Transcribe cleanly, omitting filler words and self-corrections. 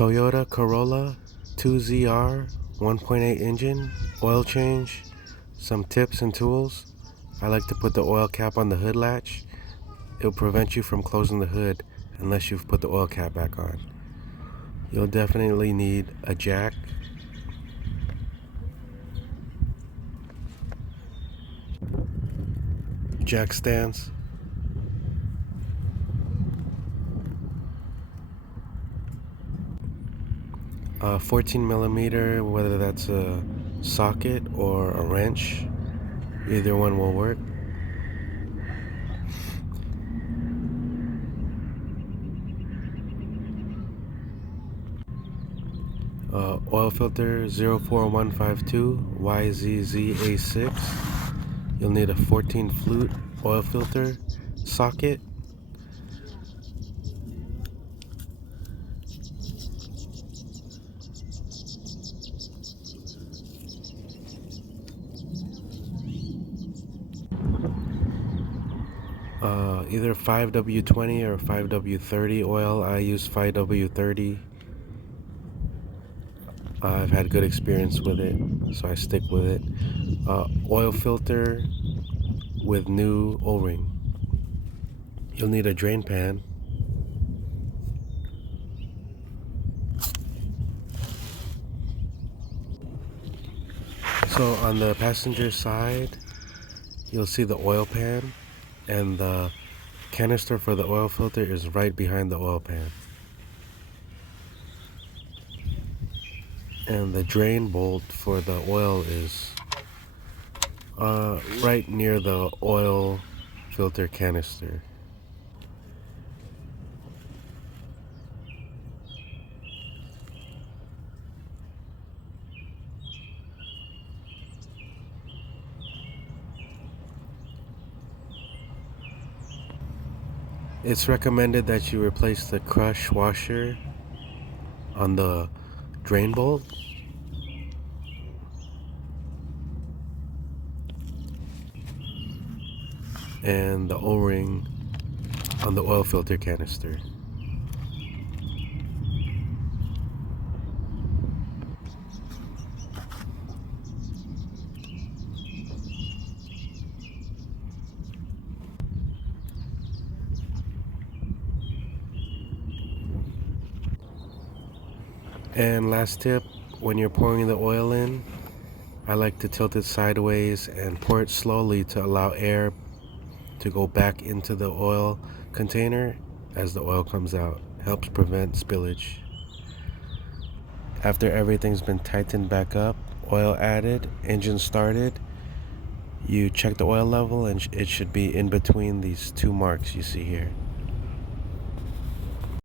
Toyota Corolla 2ZR 1.8 engine, oil change, some tips and tools. I like to put the oil cap on the hood latch. It'll prevent you from closing the hood unless you've put the oil cap back on. You'll definitely need a jack, jack stands, a 14mm, whether that's a socket or a wrench, either one will work. Oil filter 04152 YZZA6. You'll need a 14 flute oil filter socket, either 5W20 or 5W30 oil. I use 5W30. I've had good experience with it, so I stick with it. Oil filter with new O-ring. You'll need a drain pan, so on the passenger side you'll see the oil pan, and the canister for the oil filter is right behind the oil pan, and the drain bolt for the oil is right near the oil filter canister. It's recommended that you replace the crush washer on the drain bolt and the O-ring on the oil filter canister. And last tip, when you're pouring the oil in, I like to tilt it sideways and pour it slowly to allow air to go back into the oil container as the oil comes out. Helps prevent spillage. After everything's been tightened back up, oil added, engine started, you check the oil level and it should be in between these two marks you see here.